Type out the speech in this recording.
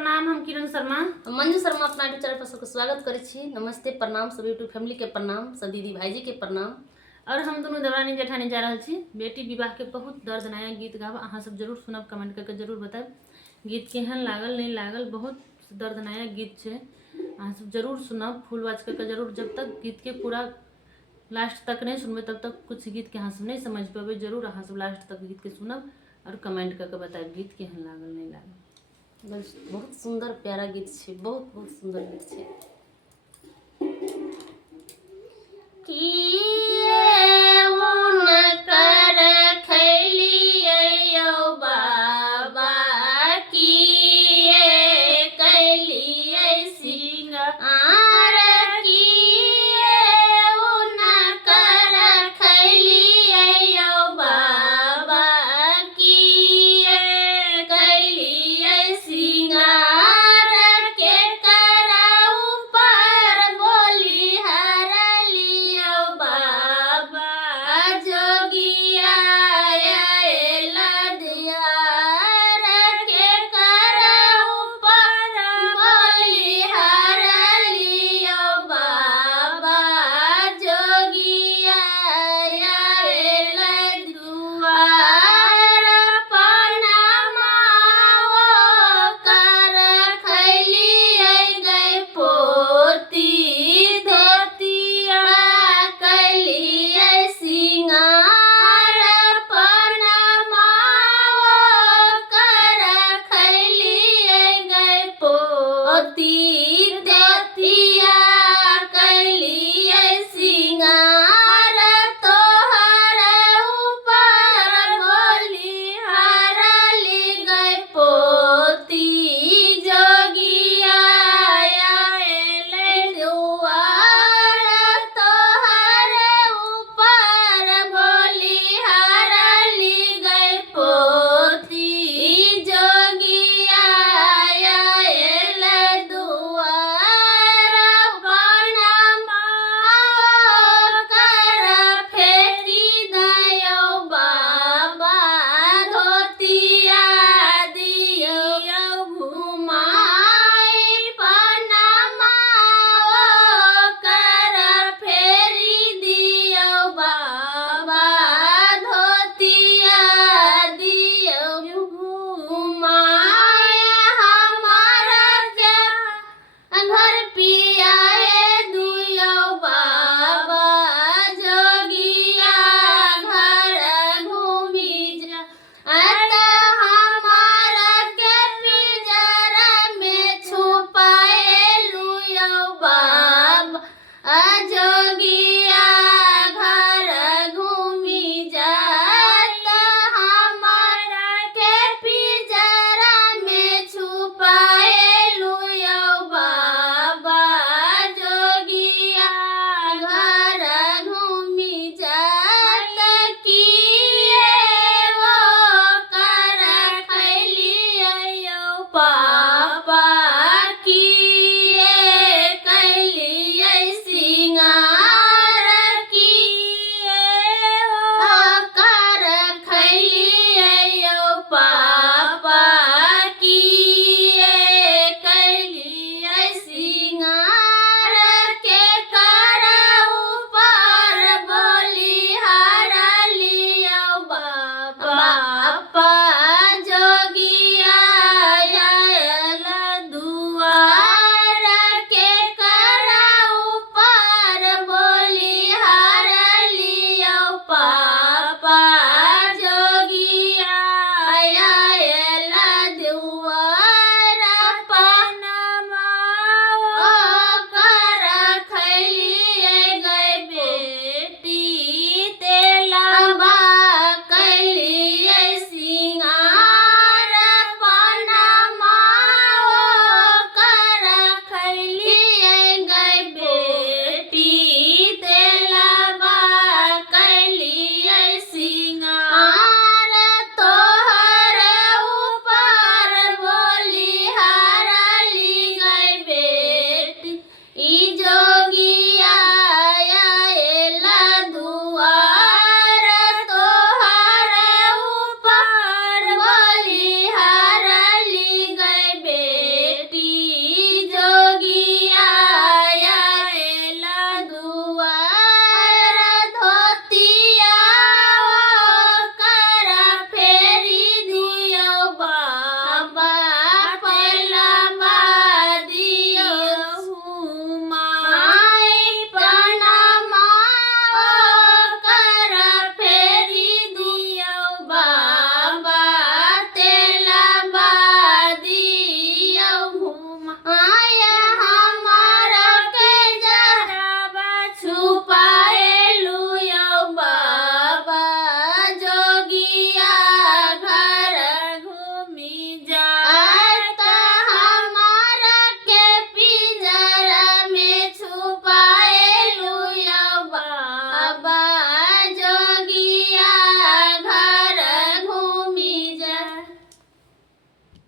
प्रणाम। हम किरण शर्मा मंजू शर्मा अपना यूट्यूब चैनल पर सबको स्वागत करै छी। नमस्ते प्रणाम सब यूट्यूब फैमिली के प्रणाम, सब दीदी भाईजी के प्रणाम। और हम दोनों देवरानी जेठानी जा रहल छी बेटी विवाह के बहुत दर्दनायक गीत गाब। अहाँ सब जरूर सुनब, कमेंट करके जरूर बताएब गीत केहन लागल नहीं लागल। बहुत दर्दनायक गीत छै, अहाँ सब जरूर सुनब। फुल वॉच करके जरूर, जब तक गीत के पूरा लास्ट तक नहीं सुनबे तब तक कुछ गीत के अहाँ सब नहीं समझ पेबे। जरूर अहाँ सब लास्ट तक गीत के सुनब और कमेंट करके बताएब गीत केहन लागल नहीं लागल। बहुत सुंदर प्यारा गीत छै, बहुत बहुत सुंदर गीत छै। बाबा की